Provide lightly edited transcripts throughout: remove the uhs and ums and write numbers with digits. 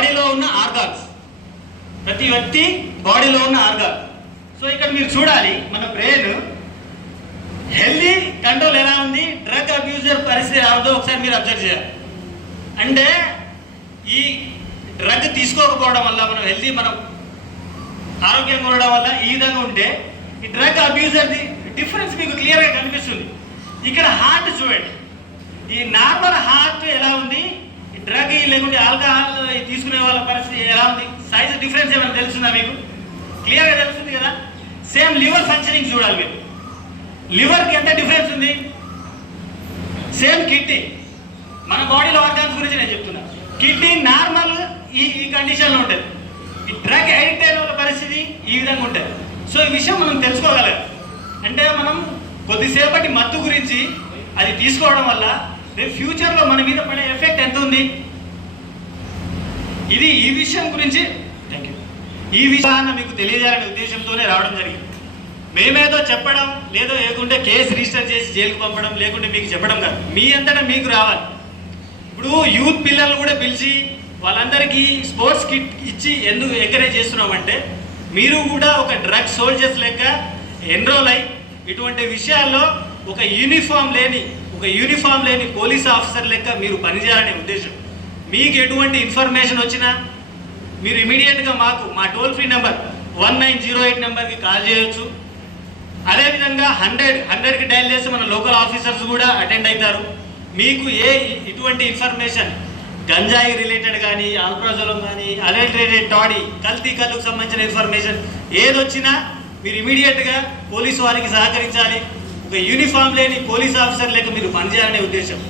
బాడీలో ఉన్న ఆర్గాన్స్, ప్రతి వ్యక్తి బాడీలో ఉన్న ఆర్గాన్. సో ఇక్కడ మీరు చూడాలి, మన బ్రెయిన్ హెల్దీ కంట్రోల్ ఎలా ఉంది, డ్రగ్ అబ్యూజర్ పరిస్థితి ఎలా ఉందో ఒకసారి మీరు అబ్జర్వ్ చేయాలి. అంటే ఈ డ్రగ్ తీసుకోకపోవడం వల్ల మనం ఆరోగ్యంగా ఉండడం వల్ల ఈ విధంగా ఉంటే, ఈ డ్రగ్ అబ్యూజర్ది డిఫరెన్స్ మీకు క్లియర్గా కనిపిస్తుంది. ఇక్కడ హార్ట్ చూడండి, ఈ నార్మల్ హార్ట్ ఎలా ఉంది, ఈ డ్రగ్ లేకుంటే ఆల్కహాల్ తీసుకునే వాళ్ళ పరిస్థితి ఎలా ఉంది, సైజ్ డిఫరెన్స్ ఏమైనా తెలుస్తుందా మీకు? క్లియర్గా తెలుస్తుంది కదా. సేమ్ లివర్ ఫంక్షనింగ్ చూడాలి మీరు, లివర్కి ఎంత డిఫరెన్స్ ఉంది. సేమ్ కిడ్నీ, మన బాడీలో ఆర్గాన్స్ గురించి నేను చెప్తున్నా. కిడ్నీ నార్మల్ ఈ కండిషన్లో ఉంటుంది, ఈ డ్రగ్ అడిక్ట్ అయిన వాళ్ళ పరిస్థితి ఈ విధంగా ఉంటుంది. సో ఈ విషయం మనం తెలుసుకోగలం. అంటే మనం కొద్దిసేపటి మత్తు గురించి అది తీసుకోవడం వల్ల రేపు ఫ్యూచర్లో మన మీద పడే ఎఫెక్ట్ ఎంత ఉంది, ఇది ఈ విషయం గురించి ఈ విషయాన్ని మీకు తెలియజేయాలనే ఉద్దేశంతోనే రావడం జరిగింది. మేమేదో చెప్పడం లేదో లేకుంటే కేసు రిజిస్టర్ చేసి జైలుకు పంపడం లేకుంటే మీకు చెప్పడం కాదు, మీ అంతటా మీకు రావాలి. ఇప్పుడు యూత్ పిల్లలు కూడా పిలిచి వాళ్ళందరికీ స్పోర్ట్స్ కిట్ ఇచ్చి ఎందుకు ఎంకరేజ్ చేస్తున్నామంటే, మీరు కూడా ఒక డ్రగ్ సోల్జర్స్ లెక్క ఎన్రోల్ అయి ఇటువంటి విషయాల్లో ఒక యూనిఫామ్ లేని పోలీస్ ఆఫీసర్ లెక్క మీరు పనిచేయాలనే ఉద్దేశం. మీకు ఎటువంటి ఇన్ఫర్మేషన్ వచ్చినా మీరు ఇమీడియట్గా మా టోల్ ఫ్రీ నెంబర్ 1908 నెంబర్కి కాల్ చేయొచ్చు. అదేవిధంగా 100కి డయల్ చేస్తే మన లోకల్ ఆఫీసర్స్ కూడా అటెండ్ అవుతారు. మీకు ఇటువంటి ఇన్ఫర్మేషన్ గంజాయి రిలేటెడ్ కానీ, ఆల్ప్రాజోలం కానీ, అడల్టరేటెడ్ టాడీ, కల్తీ కళ్ళకు సంబంధించిన ఇన్ఫర్మేషన్ ఏదొచ్చినా మీరు ఇమీడియట్గా పోలీసు వారికి సహకరించాలి. ఒక యూనిఫామ్ లేని పోలీస్ ఆఫీసర్ లేక మీరు పనిచేయాలనే ఉద్దేశం.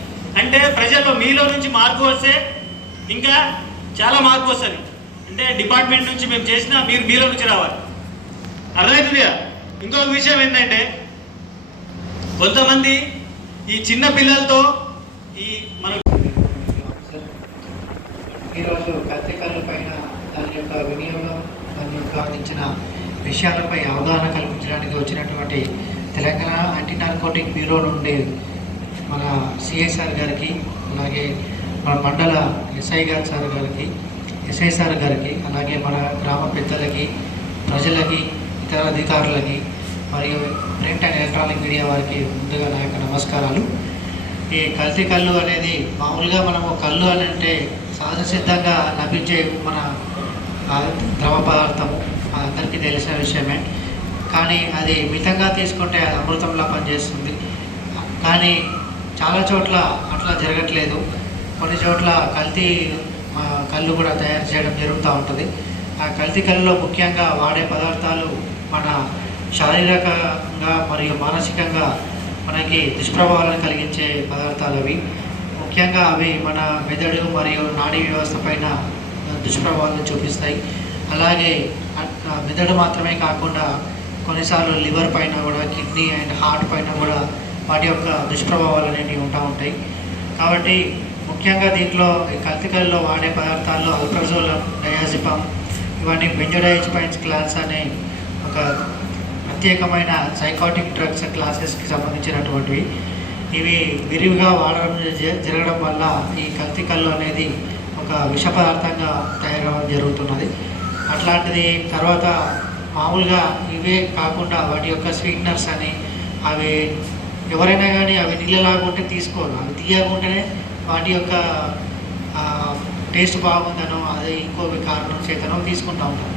అంటే ప్రజల్లో మీలో నుంచి మార్పు వస్తే ఇంకా చాలా మార్పు వస్తుంది. అంటే డిపార్ట్మెంట్ నుంచి మేము చేసినా మీరు మీలో నుంచి రావాలి. అర్థమవుతుంది కదా. ఇంకొక విషయం ఏంటంటే, కొంతమంది ఈ చిన్న పిల్లలతో మన ఈరోజు కత్తికల్లు పైన దాని యొక్క వినియోగం, దాని యొక్క అందించిన విషయాలపై అవగాహన కల్పించడానికి వచ్చినటువంటి తెలంగాణ యాంటీ నార్కోటిక్ బ్యూరో నుండి మన సిఐసార్ గారికి, అలాగే మన మండల ఎస్ఐ సార్ గారికి, అలాగే మన గ్రామ పెద్దలకి, ప్రజలకి, ఇతర అధికారులకి మరియు ప్రింట్ అండ్ ఎలక్ట్రానిక్ మీడియా వారికి ముందుగా నా యొక్క నమస్కారాలు. ఈ కల్తీ కళ్ళు అనేది మామూలుగా మనము కళ్ళు అని అంటే సహజ సిద్ధంగా లభించే మన ద్రవ పదార్థము, అందరికీ తెలిసిన విషయమే. కానీ అది మితంగా తీసుకుంటే అమృతంలా పనిచేస్తుంది. కానీ చాలా చోట్ల అట్లా జరగట్లేదు. కొన్ని చోట్ల కల్తీ కళ్ళు కూడా తయారు చేయడం జరుగుతూ ఉంటుంది. ఆ కల్తీ కళ్ళులో ముఖ్యంగా వాడే పదార్థాలు మన శారీరకంగా మరియు మానసికంగా మనకి దుష్ప్రభావాలను కలిగించే పదార్థాలు అవి. ముఖ్యంగా అవి మన మెదడు మరియు నాడీ వ్యవస్థ పైన దుష్ప్రభావాలను చూపిస్తాయి. అలాగే మెదడు మాత్రమే కాకుండా కొన్నిసార్లు లివర్ పైన కూడా, కిడ్నీ అండ్ హార్ట్ పైన కూడా వాటి యొక్క దుష్ప్రభావాలు అనేవి ఉంటాయి. కాబట్టి ముఖ్యంగా దీంట్లో ఈ కల్తీకల్లో వాడే పదార్థాల్లో అల్ప్రాజోలం, డయాజిపమ్, ఇవన్నీ బెంజోడైజపైన్స్ క్లాస్ అనే ఒక ప్రత్యేకమైన సైకాటిక్ డ్రగ్స్ క్లాసెస్కి సంబంధించినటువంటివి. ఇవి విరివిగా వాడడం జరగడం వల్ల ఈ కల్తీ కళ్ళు అనేది ఒక విష పదార్థంగా తయారవడం జరుగుతున్నది. అట్లాంటిది తర్వాత మామూలుగా ఇవే కాకుండా వాటి యొక్క స్వీట్నర్స్ అని, అవి ఎవరైనా కానీ అవి నీళ్ళలాగుంటే తీసుకోరు, అవి తీయకుంటేనే వాటి యొక్క టేస్ట్ బాగుందనో అది ఇంకో కారణం చేతనో తీసుకుంటూ ఉంటాం.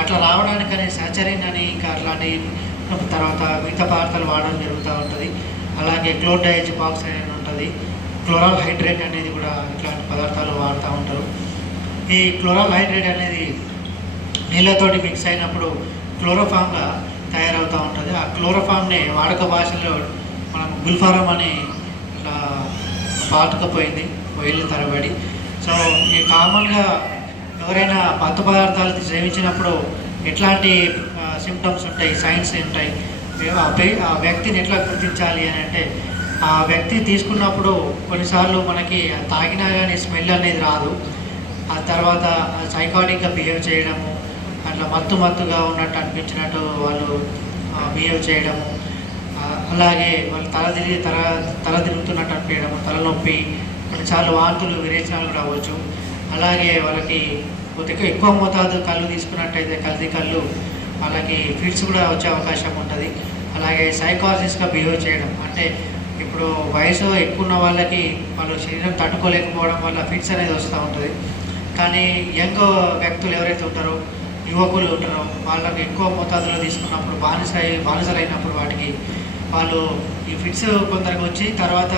అట్లా రావడానికనే సాచరిన్ అని ఇంకా అట్లాంటి తర్వాత మిగతా పదార్థాలు వాడడం జరుగుతూ ఉంటుంది. అలాగే క్లోర్డైజిపాక్స్ అనేది ఉంటుంది, క్లోరాల్ హైడ్రేట్ అనేది కూడా ఇట్లాంటి పదార్థాలు వాడుతూ ఉంటారు. ఈ క్లోరాల్ హైడ్రేట్ అనేది నీళ్ళతోటి మిక్స్ అయినప్పుడు క్లోరోఫామ్గా తయారవుతూ ఉంటుంది. ఆ క్లోరోఫామ్ని వాడుక భాషలో మనం గుల్ఫారం అని ఇట్లా పాటుకపోయింది వేళ్ళ తరబడి. సో ఈ కామన్గా ఎవరైనా మత్తు పదార్థాలు సేవించినప్పుడు ఎట్లాంటి సిమ్టమ్స్ ఉంటాయి, సైన్స్ ఉంటాయి, ఆ వ్యక్తిని ఎట్లా గుర్తించాలి అని అంటే, ఆ వ్యక్తి తీసుకున్నప్పుడు కొన్నిసార్లు మనకి తాగినా కానీ స్మెల్ అనేది రాదు. ఆ తర్వాత సైకాటిక్గా బిహేవ్ చేయడము, అట్లా మత్తుగా ఉన్నట్టు అనిపించినట్టు వాళ్ళు బిహేవ్ చేయడము, అలాగే వాళ్ళు తల తిరుగుతున్నట్టు అనిపించడము, తలనొప్పి, కొన్నిసార్లు వాంతులు విరేచనాలు కూడా అవ్వచ్చు. అలాగే వాళ్ళకి కొద్దిగా ఎక్కువ మోతాదు కళ్ళు తీసుకున్నట్టయితే కల్తీ కళ్ళు వాళ్ళకి ఫిట్స్ కూడా వచ్చే అవకాశం ఉంటుంది. అలాగే సైకాలజిస్ట్గా బిహేవ్ చేయడం, అంటే ఇప్పుడు వయసు ఎక్కువ ఉన్న వాళ్ళకి వాళ్ళు శరీరం తట్టుకోలేకపోవడం వల్ల ఫిట్స్ అనేది వస్తూ ఉంటుంది. కానీ యంగ్ వ్యక్తులు ఎవరైతే ఉంటారో, యువకులు ఉంటారో, వాళ్ళకి ఎక్కువ మోతాదులో తీసుకున్నప్పుడు బానిసలైనప్పుడు వాటికి వాళ్ళు ఈ ఫిట్స్ కొందరికి వచ్చి తర్వాత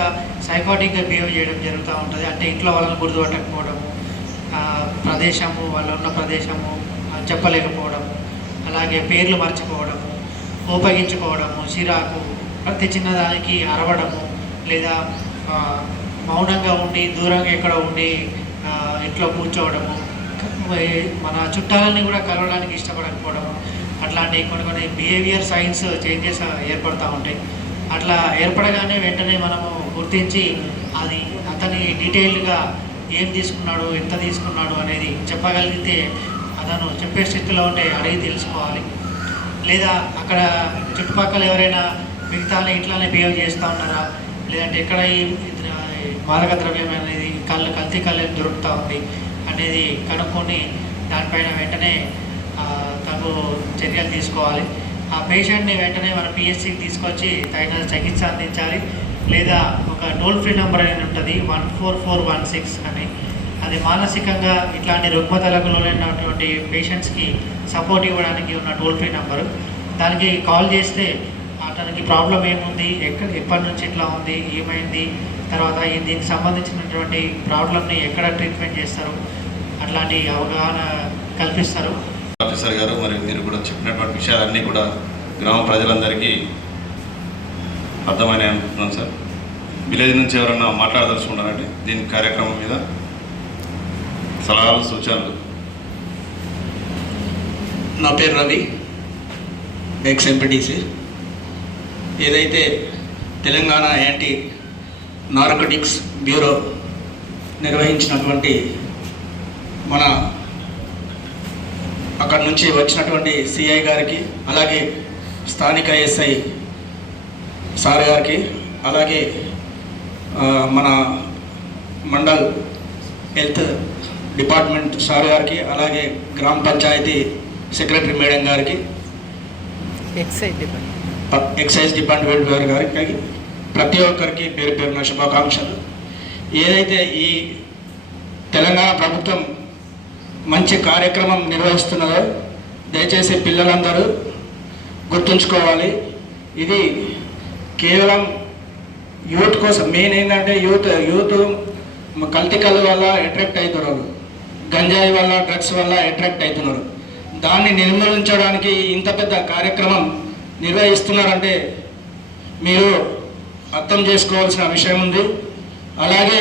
సైకాటిక్గా బిహేవ్ చేయడం జరుగుతూ ఉంటుంది. అంటే ఇంట్లో వాళ్ళని గుర్తుపట్టకపోవడము, ప్రదేశము, వాళ్ళు ఉన్న ప్రదేశము చెప్పలేకపోవడము, అలాగే పేర్లు మర్చిపోవడము, కోపగించుకోవడము, చిరాకు, ప్రతి చిన్నదానికి అరవడము, లేదా మౌనంగా ఉండి దూరంగా ఎక్కడ ఉండి ఇంట్లో కూర్చోవడము, మన చుట్టాలని కూడా కలవడానికి ఇష్టపడకపోవడము, అట్లాంటి కొన్ని బిహేవియర్ సైన్స్ చేంజెస్ ఏర్పడుతూ ఉంటాయి. అట్లా ఏర్పడగానే వెంటనే మనము గుర్తించి అది అతని డీటెయిల్డ్గా ఏం తీసుకున్నాడు, ఎంత తీసుకున్నాడు అనేది చెప్పగలిగితే అతను చెప్పే స్థితిలో ఉంటే అడిగి తెలుసుకోవాలి. లేదా అక్కడ చుట్టుపక్కల ఎవరైనా మిగతానే ఇట్లానే బిహేవ్ చేస్తూ ఉన్నారా, లేదంటే ఎక్కడ ఈ మాదక ద్రవ్యం అనేది కల్తీ కళ్ళు దొరుకుతూ ఉంది అనేది కనుక్కొని దానిపైన వెంటనే తగు చర్యలు తీసుకోవాలి. ఆ పేషెంట్ని వెంటనే మన పిఎస్సికి తీసుకొచ్చి తగిన చికిత్స అందించాలి. లేదా ఒక టోల్ ఫ్రీ నెంబర్ అనేది ఉంటుంది 14416 అని, అది మానసికంగా ఇట్లాంటి రుగ్మతలకు లోనైనటువంటి పేషెంట్స్కి సపోర్ట్ ఇవ్వడానికి ఉన్న టోల్ ఫ్రీ నెంబరు. దానికి కాల్ చేస్తే అతనికి ప్రాబ్లం ఏముంది, ఎప్పటి నుంచి ఇట్లా ఉంది, ఏమైంది, తర్వాత దీనికి సంబంధించినటువంటి ప్రాబ్లమ్ని ఎక్కడ ట్రీట్మెంట్ చేస్తారు, అట్లాంటి అవగాహన కల్పిస్తారు. ఆఫీసర్ గారు, మరి మీరు కూడా చెప్పినటువంటి విషయాలన్నీ కూడా గ్రామ ప్రజలందరికీ అర్థమైనాయి అనుకుంటున్నాను సార్. విలేజ్ నుంచి ఎవరన్నా మాట్లాడదలుచుకుంటారంటే దీని కార్యక్రమం మీద సలహాలు, సూచనలు. నా పేరు రవి, ఎక్స్ ఎంపీటీసీ. ఏదైతే తెలంగాణ యాంటీ నార్కోటిక్స్ బ్యూరో నిర్వహించినటువంటి మన అక్కడి నుంచి వచ్చినటువంటి సిఐ గారికి, అలాగే స్థానిక ఎస్ఐ సార్ గారికి, అలాగే మన మండల్ హెల్త్ డిపార్ట్మెంట్ సార్ గారికి, అలాగే గ్రామ పంచాయతీ సెక్రటరీ మేడం గారికి, ఎక్సైజ్ డిపార్ట్మెంట్ వారి గారికి, ప్రతి ఒక్కరికి పేరు పేరున శుభాకాంక్షలు. ఏదైతే ఈ తెలంగాణ ప్రభుత్వం మంచి కార్యక్రమం నిర్వహిస్తున్నదో దయచేసి పిల్లలందరూ గుర్తుంచుకోవాలి. ఇది కేవలం యూత్ కోసం. మెయిన్ ఏంటంటే యూత్ కల్తీ కళ్ళు వల్ల అట్రాక్ట్ అవుతున్నారు, గంజాయి వల్ల, డ్రగ్స్ వల్ల అట్రాక్ట్ అవుతున్నారు. దాన్ని నిర్మూలించడానికి ఇంత పెద్ద కార్యక్రమం నిర్వహిస్తున్నారంటే మీరు అర్థం చేసుకోవాల్సిన విషయం ఉంది. అలాగే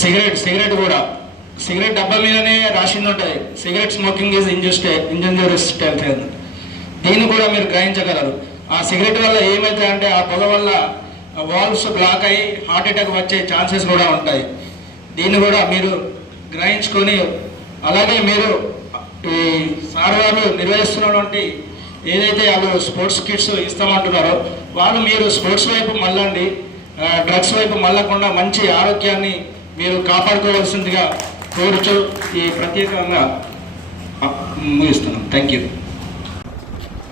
సిగరెట్ కూడా, సిగరెట్ డబ్బా మీదనే రాసింది ఉంటుంది, cigarette smoking is injurious to health. దీన్ని కూడా మీరు గ్రహించగలరు. ఆ సిగరెట్ వల్ల ఏమవుతాయంటే ఆ పొగ వల్ల వాల్వ్స్ బ్లాక్ అయ్యి హార్ట్ అటాక్ వచ్చే ఛాన్సెస్ కూడా ఉంటాయి. దీన్ని కూడా మీరు గ్రహించుకొని, అలాగే మీరు ఈ సార్ వాళ్ళు నిర్వహిస్తున్నటువంటి ఏదైతే వాళ్ళు స్పోర్ట్స్ కిట్స్ ఇస్తామంటున్నారో వాళ్ళు మీరు స్పోర్ట్స్ వైపు మళ్ళండి, డ్రగ్స్ వైపు మళ్ళకుండా మంచి ఆరోగ్యాన్ని మీరు కాపాడుకోవాల్సిందిగా కోరుచు ఈ ప్రత్యేకంగా ముగిస్తున్నాం. Thank you.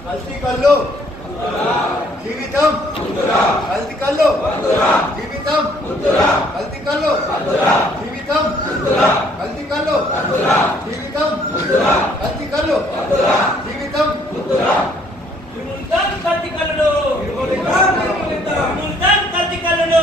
కల్తీ కళ్ళు జీవితం, కల్తీ కళ్ళు జీవితం, కల్తీ కళ్ళు జీవితం, కల్తీ కళ్ళు జీవితం, కల్తీ కళ్ళు జీవితం. కల్తీ కళ్ళు, కల్తీ కళ్ళు.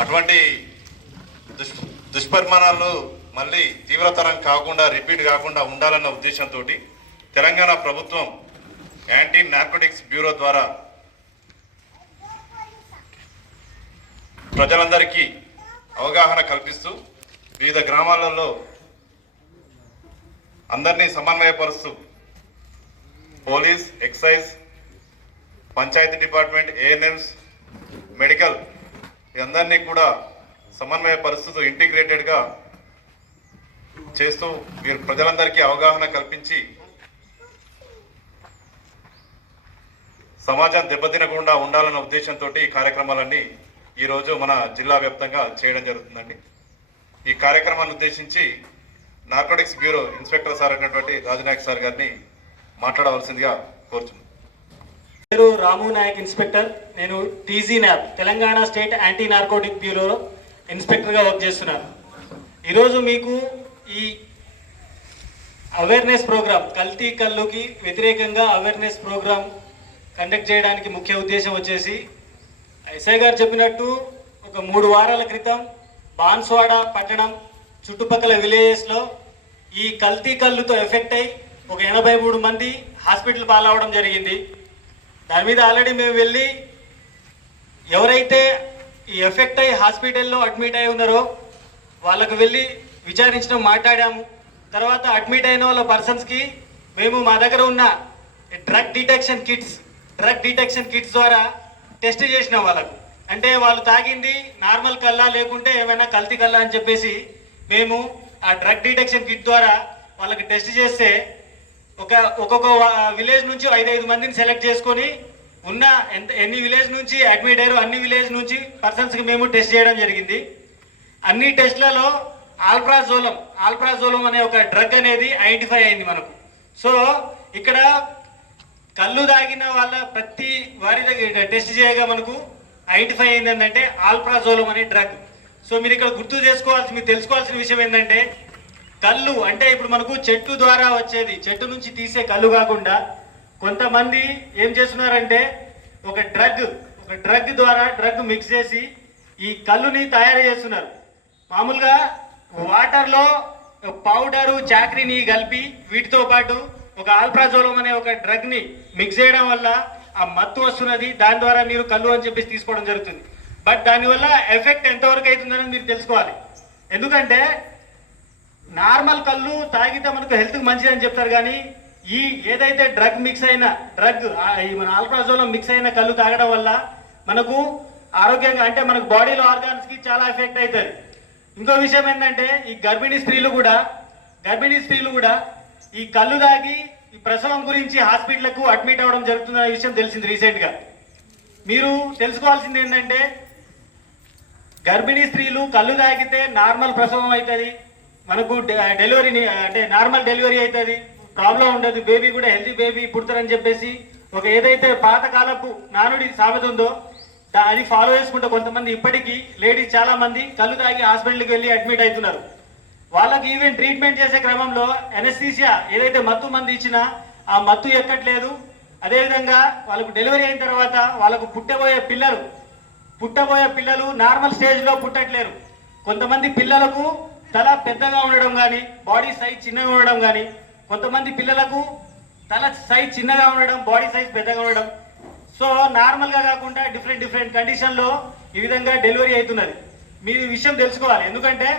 అటువంటి దుష్పరిమాణాలు మళ్ళీ తీవ్రతరం కాకుండా రిపీట్ కాకుండా ఉండాలన్న ఉద్దేశంతో తెలంగాణ ప్రభుత్వం యాంటీ నార్కోటిక్స్ బ్యూరో ద్వారా ప్రజలందరికీ అవగాహన కల్పిస్తూ వివిధ గ్రామాలలో అందరినీ సమన్వయపరుస్తూ police, excise, panchayat department, ANMs, medical అందరినీ కూడా సమన్వయపరుస్తూ ఇంటిగ్రేటెడ్గా చేస్తూ మీరు ప్రజలందరికీ అవగాహన కల్పించి సమాజం దెబ్బతినకుండా ఉండాలన్న ఉద్దేశంతో ఈ కార్యక్రమాలన్నీ ఈరోజు మన జిల్లా వ్యాప్తంగా చేయడం జరుగుతుందండి. ఈ కార్యక్రమాన్ని ఉద్దేశించి నార్కోటిక్స్ బ్యూరో ఇన్స్పెక్టర్ సార్ అయినటువంటి రాజనాయక్ సార్ గారిని మాట్లాడవలసిందిగా కోరుతున్నాను. పేరు రాము నాయక్ ఇన్స్పెక్టర్. నేను TG NAB Telangana state anti narcotic బ్యూరోలో ఇన్స్పెక్టర్గా వర్క్ చేస్తున్నాను. ఈరోజు మీకు ఈ అవేర్నెస్ ప్రోగ్రామ్, కల్తీ కల్లుకి వ్యతిరేకంగా అవేర్నెస్ ప్రోగ్రామ్ కండక్ట్ చేయడానికి ముఖ్య ఉద్దేశం వచ్చేసి ఎస్ఐ గారు చెప్పినట్టు ఒక 3 వారాల క్రితం బాన్స్వాడ పట్టణం చుట్టుపక్కల విలేజెస్లో ఈ కల్తీ కల్లుతో ఎఫెక్ట్ అయి ఒక 83 మంది హాస్పిటల్ పాలవడం జరిగింది. దాని మీద ఆల్రెడీ మేము వెళ్ళి ఎవరైతే ఈ ఎఫెక్ట్ అయ్యి హాస్పిటల్లో అడ్మిట్ అయి ఉన్నారో వాళ్ళకు వెళ్ళి విచారించడం, మాట్లాడాము. తర్వాత అడ్మిట్ అయిన వాళ్ళ పర్సన్స్కి మేము మా దగ్గర ఉన్న డ్రగ్ డిటెక్షన్ కిట్స్ ద్వారా టెస్ట్ చేసినాం వాళ్ళకు. అంటే వాళ్ళు తాగింది నార్మల్ కల్లా లేకుంటే ఏమైనా కల్తీ కల్లా అని చెప్పేసి మేము ఆ డ్రగ్ డిటెక్షన్ కిట్ ద్వారా వాళ్ళకి టెస్ట్ చేస్తే ఒక్కొక్క విలేజ్ నుంచి 5 మందిని సెలెక్ట్ చేసుకొని ఉన్న ఎన్ని విలేజ్ నుంచి అడ్మిట్ అయ్యారో అన్ని విలేజ్ నుంచి పర్సన్స్కి మేము టెస్ట్ చేయడం జరిగింది. అన్ని టెస్ట్లలో ఆల్ప్రాజోలం అనే ఒక డ్రగ్ అనేది ఐడెంటిఫై అయింది మనకు. సో ఇక్కడ కళ్ళు తాగిన వాళ్ళ ప్రతి వారి దగ్గర టెస్ట్ చేయగా మనకు ఐడెంటిఫై అయింది ఏంటంటే ఆల్ప్రాజోలం అనే డ్రగ్. సో మీరు ఇక్కడ మీరు తెలుసుకోవాల్సిన విషయం ఏంటంటే కళ్ళు అంటే ఇప్పుడు మనకు చెట్టు ద్వారా వచ్చేది, చెట్టు నుంచి తీసే కళ్ళు కాకుండా కొంతమంది ఏం చేస్తున్నారంటే ఒక డ్రగ్ ద్వారా డ్రగ్ మిక్స్ చేసి ఈ కళ్ళుని తయారు చేస్తున్నారు. మామూలుగా వాటర్లో పౌడరు, చాక్రీని కలిపి వీటితో పాటు ఒక ఆల్ప్రాజోలం అనే ఒక డ్రగ్ని మిక్స్ చేయడం వల్ల ఆ మత్తు వస్తున్నది. దాని ద్వారా మీరు కళ్ళు అని చెప్పేసి తీసుకోవడం జరుగుతుంది. బట్ దానివల్ల ఎఫెక్ట్ ఎంతవరకు అవుతుందని మీరు తెలుసుకోవాలి. ఎందుకంటే నార్మల్ కళ్ళు తాగితే మనకు హెల్త్కి మంచిది అని చెప్తారు, కానీ ఈ ఏదైతే మన ఆల్ప్రాజోలం మిక్స్ అయిన కళ్ళు తాగడం వల్ల మనకు ఆరోగ్యంగా అంటే మనకు బాడీలో ఆర్గాన్స్కి చాలా ఎఫెక్ట్ అవుతుంది. ఇంకో విషయం ఏంటంటే ఈ గర్భిణీ స్త్రీలు కూడా ఈ కళ్ళు తాగి ఈ ప్రసవం గురించి హాస్పిటల్కు అడ్మిట్ అవ్వడం జరుగుతుందనే విషయం తెలిసింది రీసెంట్గా. మీరు తెలుసుకోవాల్సింది ఏంటంటే గర్భిణీ స్త్రీలు కళ్ళు తాగితే నార్మల్ ప్రసవం అవుతుంది, మనకు డెలివరీని అంటే నార్మల్ డెలివరీ అవుతుంది, ప్రాబ్లం ఉండదు, బేబీ కూడా హెల్తీ బేబీ పుడతారని చెప్పేసి ఒక ఏదైతే పాతకాలపు నానుడి సామెత ఉందో అది ఫాలో చేసుకుంటే కొంతమంది ఇప్పటికీ లేడీస్ చాలా మంది కళ్ళు తాగి హాస్పిటల్కి వెళ్ళి అడ్మిట్ అవుతున్నారు. వాళ్ళకి ఈవెన్ ట్రీట్మెంట్ చేసే క్రమంలో ఎనస్థీసియా ఏదైతే మత్తు మంది ఇచ్చినా ఆ మత్తు ఎక్కట్లేదు. అదేవిధంగా వాళ్ళకు డెలివరీ అయిన తర్వాత వాళ్ళకు పుట్టబోయే పిల్లలు నార్మల్ స్టేజ్లో పుట్టట్లేరు. కొంతమంది పిల్లలకు తల పెద్దగా ఉండడం కానీ, బాడీ సైజ్ చిన్నగా ఉండడం కానీ, కొంతమంది పిల్లలకు తల సైజ్ చిన్నగా ఉండడం, బాడీ సైజ్ పెద్దగా ఉండడం. సో నార్మల్గా కాకుండా డిఫరెంట్ కండిషన్లో ఈ విధంగా డెలివరీ అవుతున్నది. మీరు ఈ విషయం తెలుసుకోవాలి. ఎందుకంటే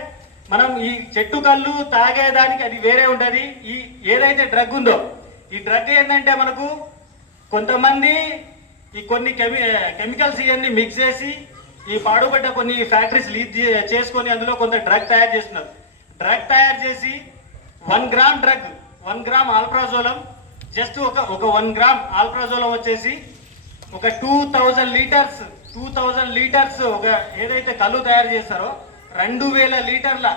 మనం ఈ చెట్టు కళ్ళు తాగేదానికి అది వేరే ఉంటుంది. ఈ ఏదైతే డ్రగ్ ఉందో ఈ డ్రగ్ ఏంటంటే మనకు కొంతమంది ఈ కొన్ని కెమికల్స్ ఇవన్నీ మిక్స్ చేసి ఈ పాడుపడ్డ కొన్ని ఫ్యాక్టరీస్ లీజ్ చేసుకొని అందులో కొంత డ్రగ్ తయారు చేస్తున్నారు. డ్రగ్ తయారు చేసి 1 గ్రామ్ ఆల్ప్రాజోలం, జస్ట్ ఒక 1 గ్రామ్ ఆల్ప్రాజోలం వచ్చేసి ఒక 2000 లీటర్స్ ఒక ఏదైతే కళ్ళు తయారు చేస్తారో 2000 లీటర్ల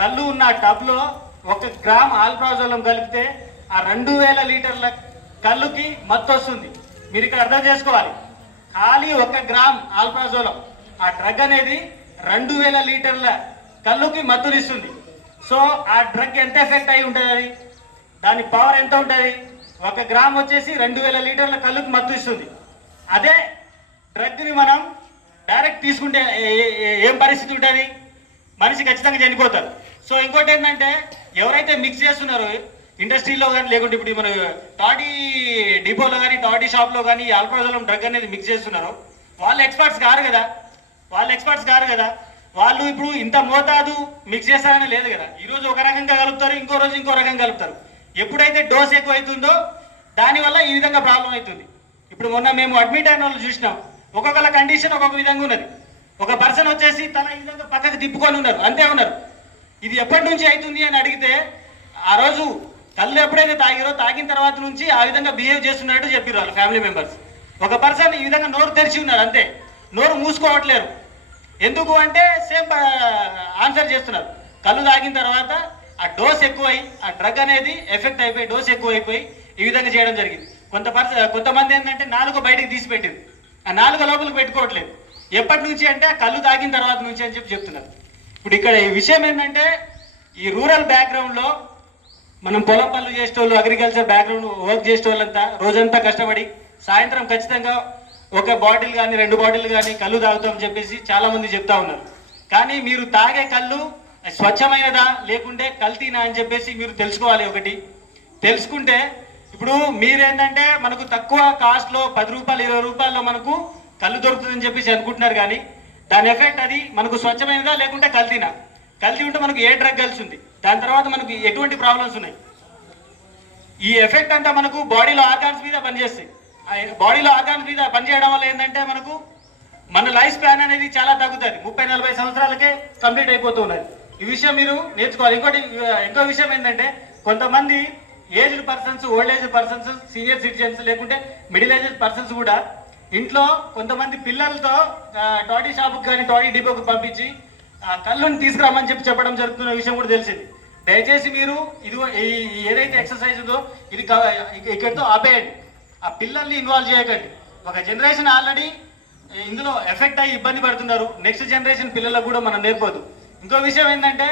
కళ్ళు ఉన్న టబ్లో 1 గ్రామ్ ఆల్ప్రాజోలం కలిపితే ఆ 2000 లీటర్ల కళ్ళుకి మత్తు వస్తుంది. మీరు ఇక్కడ అర్థం చేసుకోవాలి. ఖాళీ 1 గ్రామ్ ఆల్ప్రాజోలం ఆ డ్రగ్ అనేది 2000 లీటర్ల కళ్ళుకి మత్తునిస్తుంది. సో ఆ డ్రగ్ ఎంత ఎఫెక్ట్ అయి ఉంటుంది, దాని పవర్ ఎంత ఉంటుంది? 1 గ్రామ్ వచ్చేసి 2000 లీటర్ల కళ్ళుకి మత్తు ఇస్తుంది. అదే డ్రగ్ని మనం డైరెక్ట్ తీసుకుంటే ఏం పరిస్థితి ఉంటుంది? మనిషి ఖచ్చితంగా చనిపోతారు. సో ఇంకోటి ఏంటంటే ఎవరైతే మిక్స్ చేస్తున్నారో ఇండస్ట్రీలో కానీ లేకుంటే ఇప్పుడు మన టాడీ డిపోలో కానీ టాడీ షాప్లో కానీ ఆల్ప్రోజోలం డ్రగ్ అనేది మిక్స్ చేస్తున్నారో వాళ్ళు ఎక్స్పర్ట్స్ కారు కదా. వాళ్ళు ఇప్పుడు ఇంత మోతాదు మిక్స్ చేస్తారని లేదు కదా. ఈరోజు ఒక రకంగా కలుపుతారు, ఇంకో రోజు ఇంకో రకంగా కలుపుతారు. ఎప్పుడైతే డోస్ ఎక్కువ అవుతుందో దానివల్ల ఈ విధంగా ప్రాబ్లం అవుతుంది. ఇప్పుడు మొన్న మేము అడ్మిట్ అయిన వాళ్ళు చూసినాం, ఒక్కొక్కల కండిషన్ ఒక్కొక్క విధంగా ఉన్నది. ఒక పర్సన్ వచ్చేసి తన ఈ విధంగా పక్కకు తిప్పుకొని ఉన్నారు, అంతే ఉన్నారు. ఇది ఎప్పటి నుంచి అవుతుంది అని అడిగితే ఆ రోజు కళ్ళు ఎప్పుడైతే తాగిన తర్వాత నుంచి ఆ విధంగా బిహేవ్ చేస్తున్నట్టు చెప్పారు వాళ్ళ ఫ్యామిలీ మెంబర్స్. ఒక పర్సన్ ఈ విధంగా నోరు తెరిచి ఉన్నారు, అంతే, నోరు మూసుకోవట్లేరు. ఎందుకు అంటే సేమ్ ఆన్సర్ చేస్తున్నారు. కళ్ళు తాగిన తర్వాత ఆ డోస్ ఎక్కువై ఆ డ్రగ్ అనేది ఎఫెక్ట్ అయిపోయి డోస్ ఎక్కువ అయిపోయి ఈ విధంగా చేయడం జరిగింది. కొంతమంది ఏంటంటే నాలుగు బయటకు తీసి పెట్టింది, ఆ నాలుగు లోపలికి పెట్టుకోవట్లేదు. ఎప్పటి నుంచి అంటే కళ్ళు తాగిన తర్వాత నుంచి అని చెప్తున్నారు. ఇప్పుడు ఇక్కడ ఈ విషయం ఏంటంటే ఈ రూరల్ బ్యాక్గ్రౌండ్లో మనం పొలం పనులు చేసేటోళ్ళు, అగ్రికల్చర్ బ్యాక్గ్రౌండ్ వర్క్ చేసేటోళ్ళంతా రోజంతా కష్టపడి సాయంత్రం ఖచ్చితంగా ఒక బాటిల్ కానీ 2 బాటిల్ కానీ కళ్ళు తాగుతామని చెప్పేసి చాలామంది చెప్తా ఉన్నారు. కానీ మీరు తాగే కళ్ళు స్వచ్ఛమైనదా లేకుంటే కల్తీనా అని చెప్పేసి మీరు తెలుసుకోవాలి. ఒకటి తెలుసుకుంటే ఇప్పుడు మీరేంటంటే మనకు తక్కువ కాస్ట్లో 10 రూపాయలు 20 రూపాయల్లో మనకు కళ్ళు దొరుకుతుందని చెప్పేసి అనుకుంటున్నారు. కానీ దాని ఎఫెక్ట్ అది మనకు స్వచ్ఛమైనదా లేకుంటే కల్తీనా? కల్తీ ఉంటే మనకు ఏ డ్రగ్ కలిసి ఉంది, దాని తర్వాత మనకు ఎటువంటి ప్రాబ్లమ్స్ ఉన్నాయి. ఈ ఎఫెక్ట్ అంతా మనకు బాడీలో ఆర్గాన్స్ మీద పనిచేస్తాయి. బాడీలో ఆర్గాన్స్ మీద పనిచేయడం వల్ల ఏంటంటే మనకు మన లైఫ్ స్పాన్ అనేది చాలా తగ్గుతుంది. 30-40 సంవత్సరాలకే కంప్లీట్ అయిపోతున్నది. ఈ విషయం మీరు నేర్చుకోవాలి. ఇంకో విషయం ఏంటంటే కొంతమంది aged persons, old age persons, senior citizens లేకుంటే మిడిల్ ఏజ్ పర్సన్స్ కూడా ఇంట్లో కొంతమంది పిల్లలతో టాడీ షాప్కి కానీ టాడీ డిపోకి పంపించి కళ్ళుని తీసుకురామని చెప్పడం జరుగుతున్న విషయం కూడా తెలిసింది. దయచేసి మీరు ఇది ఏదైతే ఎక్సర్సైజ్ ఉందో ఇది ఇక్కడితో ఆపేయండి. ఆ పిల్లల్ని ఇన్వాల్వ్ చేయకండి. ఒక జనరేషన్ ఆల్రెడీ ఇందులో ఎఫెక్ట్ అయ్యి ఇబ్బంది పడుతున్నారు. నెక్స్ట్ జనరేషన్ పిల్లలకు కూడా మనం నేర్పొద్దు. ఇంకో విషయం ఏంటంటే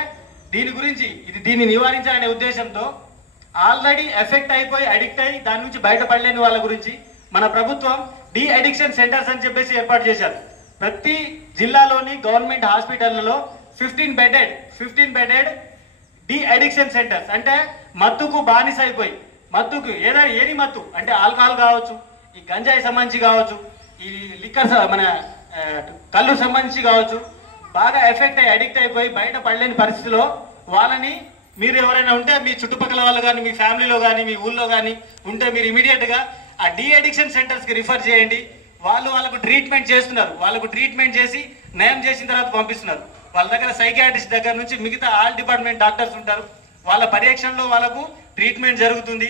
దీన్ని నివారించాలనే ఉద్దేశంతో ఆల్రెడీ ఎఫెక్ట్ అయిపోయి అడిక్ట్ అయ్యి దాని నుంచి బయటపడలేని వాళ్ళ గురించి మన ప్రభుత్వం డి అడిక్షన్ సెంటర్స్ అని చెప్పేసి ఏర్పాటు చేశారు. ప్రతి జిల్లాలోని గవర్నమెంట్ హాస్పిటళ్లలో 15 బెడెడ్ డి అడిక్షన్ సెంటర్స్, అంటే మత్తుకు బానిస అయిపోయి మత్తుకు ఏది మత్తు అంటే ఆల్కహాల్ కావచ్చు, ఈ గంజాయి సంబంధించి కావచ్చు, ఈ లిక్కర్ మన కళ్ళు సంబంధించి కావచ్చు, బాగా ఎఫెక్ట్ అయ్యి అడిక్ట్ అయిపోయి బయట పడలేని పరిస్థితిలో వాళ్ళని మీరు ఎవరైనా ఉంటే మీ చుట్టుపక్కల వాళ్ళు కానీ మీ ఫ్యామిలీలో కానీ మీ ఊళ్ళో కానీ ఉంటే మీరు ఇమీడియట్గా ఆ డి అడిక్షన్ సెంటర్స్కి రిఫర్ చేయండి. వాళ్ళకు ట్రీట్మెంట్ చేస్తున్నారు. వాళ్ళకు ట్రీట్మెంట్ చేసి నయం చేసిన తర్వాత పంపిస్తున్నారు. వాళ్ళ దగ్గర సైకియాట్రిస్ట్ దగ్గర నుంచి మిగతా ఆల్ డిపార్ట్మెంట్ డాక్టర్స్ ఉంటారు. వాళ్ళ పర్యవేక్షణలో వాళ్ళకు ట్రీట్మెంట్ జరుగుతుంది.